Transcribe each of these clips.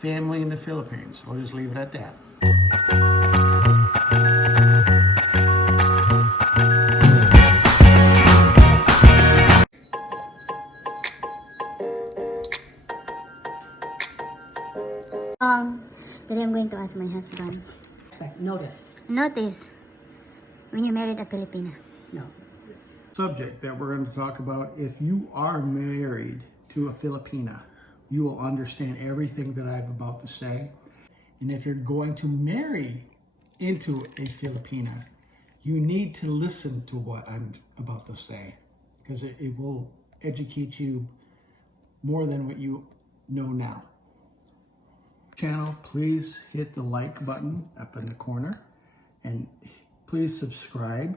family in the Philippines. We'll just leave it at that. Today I'm going to ask my husband. Notice when you married a Filipina. No. Subject that we're going to talk about: if you are married to a Filipina, you will understand everything that I'm about to say. And if you're going to marry into a Filipina, you need to listen to what I'm about to say, because it will educate you more than what you know now. Channel, please hit the like button up in the corner, and please subscribe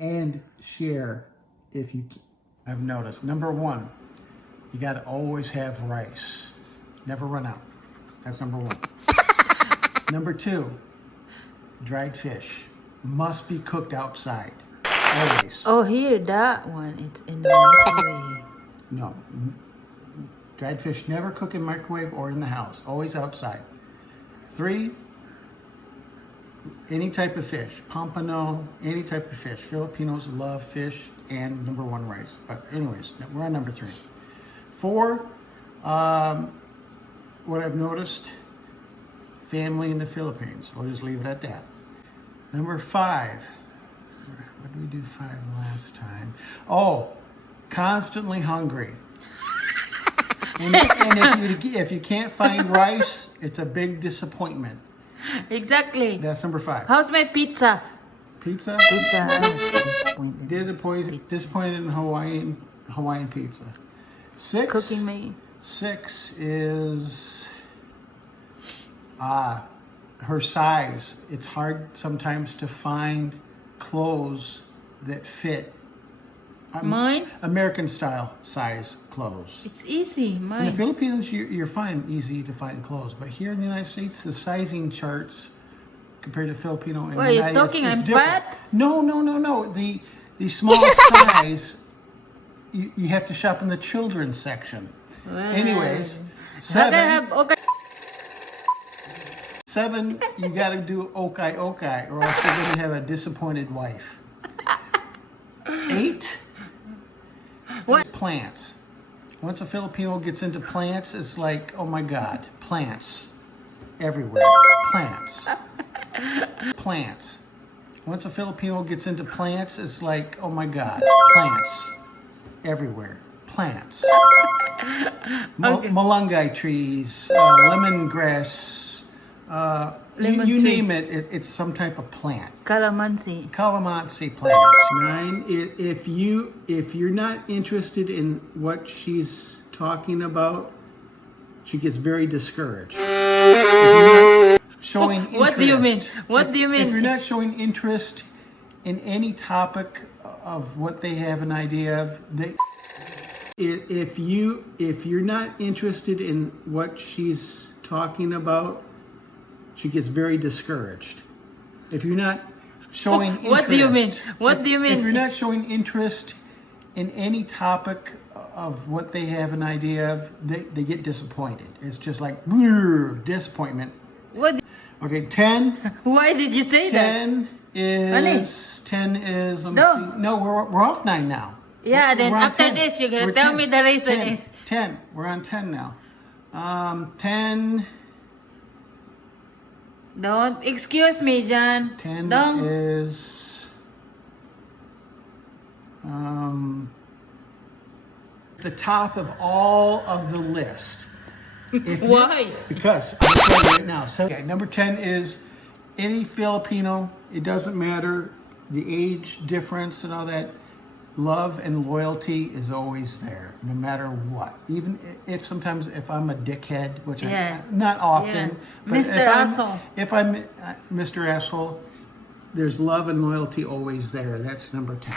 and share if you can. I've noticed, number one, you got to always have rice. Never run out. That's number one. Number two, dried fish must be cooked outside. Always. Oh, here, that one. It's in the microwave. No. Dried fish never cook in microwave or in the house. Always outside. 3, any type of fish. Pompano, any type of fish. Filipinos love fish. And number 1, rice. But anyways, we're on number 3. 4, what I've noticed, family in the Philippines. We'll just leave it at that. Number 5, what did we do 5 last time? Oh, constantly hungry. And if you can't find rice, it's a big disappointment. Exactly. That's number 5. How's my pizza? Pizza? Pizza. I was Disappointed in Hawaiian pizza. 6. cooking me. 6 is her size. It's hard sometimes to find clothes that fit Mine? American style size clothes. It's easy. In the Mine. Philippines, you're fine, easy to find clothes. But here in the United States, the sizing charts compared to Filipino and What are you United talking? is I'm different. fat? No. The small size, you have to shop in the children's section. Well, Anyways, how can I 7. have okay? 7, you got to do okay, or else you're going to have a disappointed wife. 8. What? Plants. Once a Filipino gets into plants, it's like, oh my God, plants everywhere. Plants. Plants. Once a Filipino gets into plants, it's like, oh my God, plants everywhere. Plants. Malunggay trees, lemongrass, Lemon you tree. name it, it's some type of plant. Calamansi. Calamansi plants. 9. If you're not interested in what she's talking about, she gets very discouraged. If you're not showing interest, What do you mean? What do you mean? If you're not showing interest in any topic of what they have an idea of, if you're not interested in what she's talking about, she gets very discouraged. If you're not showing interest... What do you mean? What do you mean? If you're not showing interest in any topic of what they have an idea of, they get disappointed. It's just like, disappointment. What? Okay, 10. Why did you say 10 is... 10 is... Let me see. No, we're off 9 now. Yeah, then We're on after 10. this, you're going We're to tell 10. me the reason 10. is... 10. We're on 10 now. 10... Don't excuse me, John. 10 Don't. is the top of all of the list. Why? Because I'm telling you right now. So okay, number 10 is any Filipino. It doesn't matter the age difference and all that. Love and loyalty is always there, no matter what. Even if sometimes if I'm a dickhead, which Yeah. I'm not often, Yeah. but Mr. Asshole. if I'm Mr. Asshole, there's love and loyalty always there. That's number 10.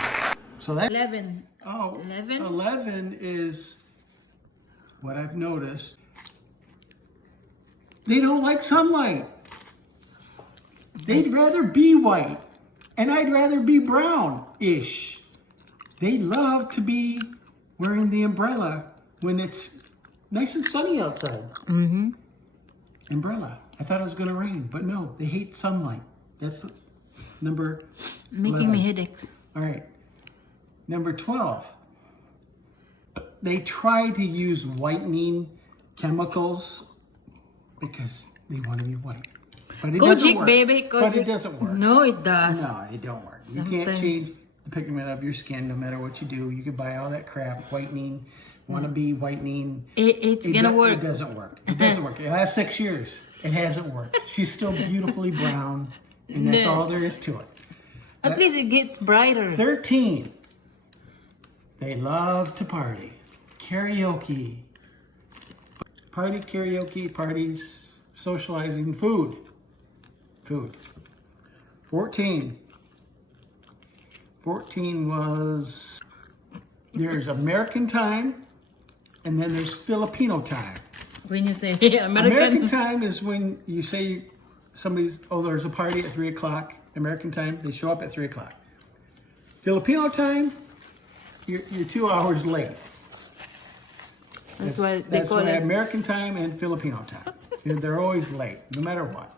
So that 11. oh 11? 11 is what I've noticed. They don't like sunlight. They'd rather be white, and I'd rather be brown-ish. They love to be wearing the umbrella when it's nice and sunny outside. Mm-hmm. Umbrella. I thought it was going to rain, but no, they hate sunlight. That's number Making 11. me headaches. All right. Number 12. They try to use whitening chemicals because they want to be white. But it doesn't Kojic, work. baby. But Kojic. it doesn't work. No, it does. No, it don't work. You can't Sometimes. change the pigment of your skin no matter what you do. You can buy all that crap, whitening, wannabe whitening. It's gonna work. It doesn't work. It doesn't work. The last 6 years, it hasn't worked. She's still beautifully brown, and that's all there is to it. At least it gets brighter. 13. They love to party. Karaoke. Party, karaoke, parties, socializing, food. Food. 14. 14 was, there's American time, and then there's Filipino time. When you say American time is when you say there's a party at 3 o'clock. American time, they show up at 3 o'clock. Filipino time, you're 2 hours late. That's why they call it American time and Filipino time. They're always late, no matter what.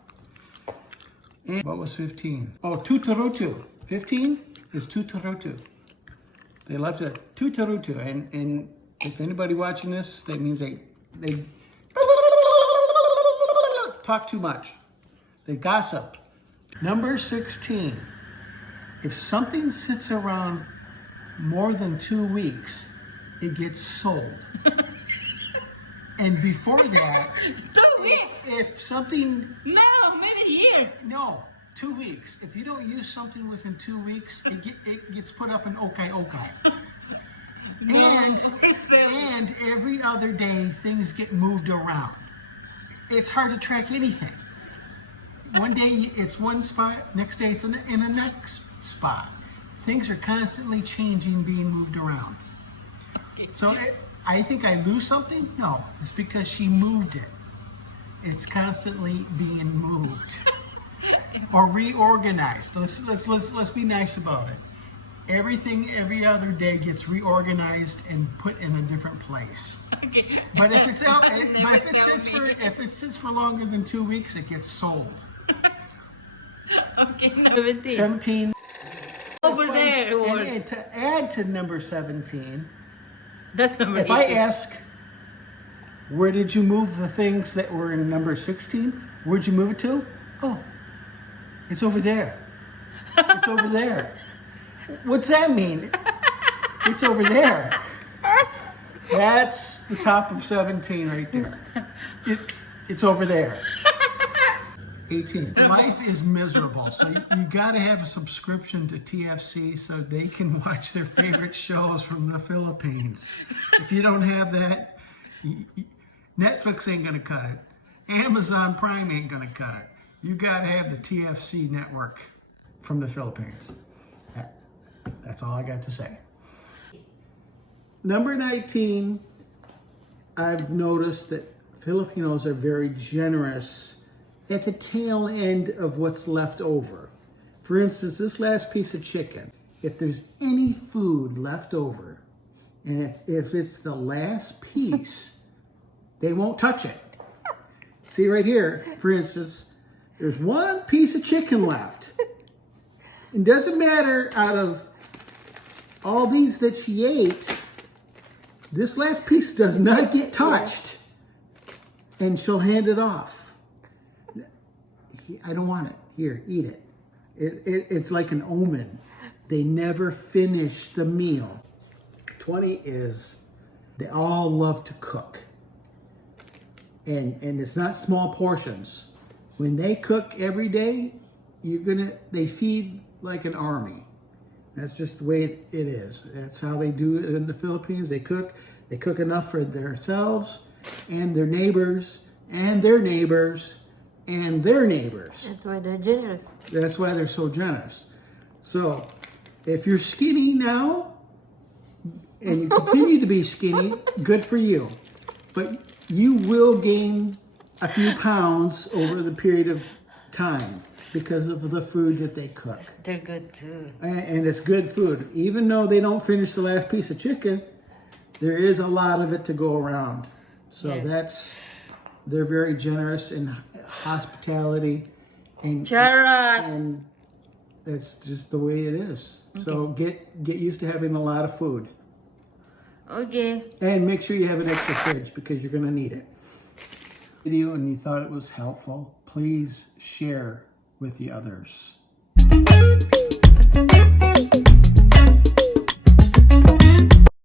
And what was 15? Oh, tuturutu. 15 is tuturutu. They love to tuturutu. And if anybody watching this, that means they talk too much. They gossip. Number 16. If something sits around more than 2 weeks, it gets sold. And before that, 2 weeks. if something, No, maybe a year. no, 2 weeks. If you don't use something within 2 weeks, it gets put up in okay. And every other day, things get moved around. It's hard to track anything. One day it's one spot, next day it's in the next spot. Things are constantly changing, being moved around. So I think I lose something? No, it's because she moved it. It's constantly being moved or reorganized. Let's be nice about it. Everything every other day gets reorganized and put in a different place. Okay. But if if it sits for longer than 2 weeks, it gets sold. Okay, 17. 17. Over there. And to add to number 17, That's number if 18. I ask, where did you move the things that were in number 16? Where'd you move it to? Oh, it's over there. It's over there. What's that mean? It's over there. That's the top of 17 right there. It's over there. 18. Life is miserable, so you got to have a subscription to TFC so they can watch their favorite shows from the Philippines. If you don't have that, Netflix ain't going to cut it. Amazon Prime ain't going to cut it. You got to have the TFC network from the Philippines. That's all I got to say. Number 19, I've noticed that Filipinos are very generous at the tail end of what's left over. For instance, this last piece of chicken, if there's any food left over, and if it's the last piece, they won't touch it. See right here, for instance, there's one piece of chicken left. It doesn't matter out of all these that she ate, this last piece does not get touched. And she'll hand it off. I don't want it. Here, eat it. It's like an omen. They never finish the meal. 20 is they all love to cook. And it's not small portions. When they cook every day, they feed like an army. That's just the way it is. That's how they do it in the Philippines. They cook enough for themselves and their neighbors and their neighbors and their neighbors. That's why they're generous. That's why they're so generous. So, if you're skinny now, and you continue to be skinny, good for you. But you will gain a few pounds over the period of time because of the food that they cook. They're good too. And it's good food. Even though they don't finish the last piece of chicken, there is a lot of it to go around. So Yeah. They're very generous in hospitality, and Charot. and that's just the way it is. So get used to having a lot of food, Okay. and make sure you have an extra fridge because you're gonna need it. Video and you thought it was helpful, please share with the others.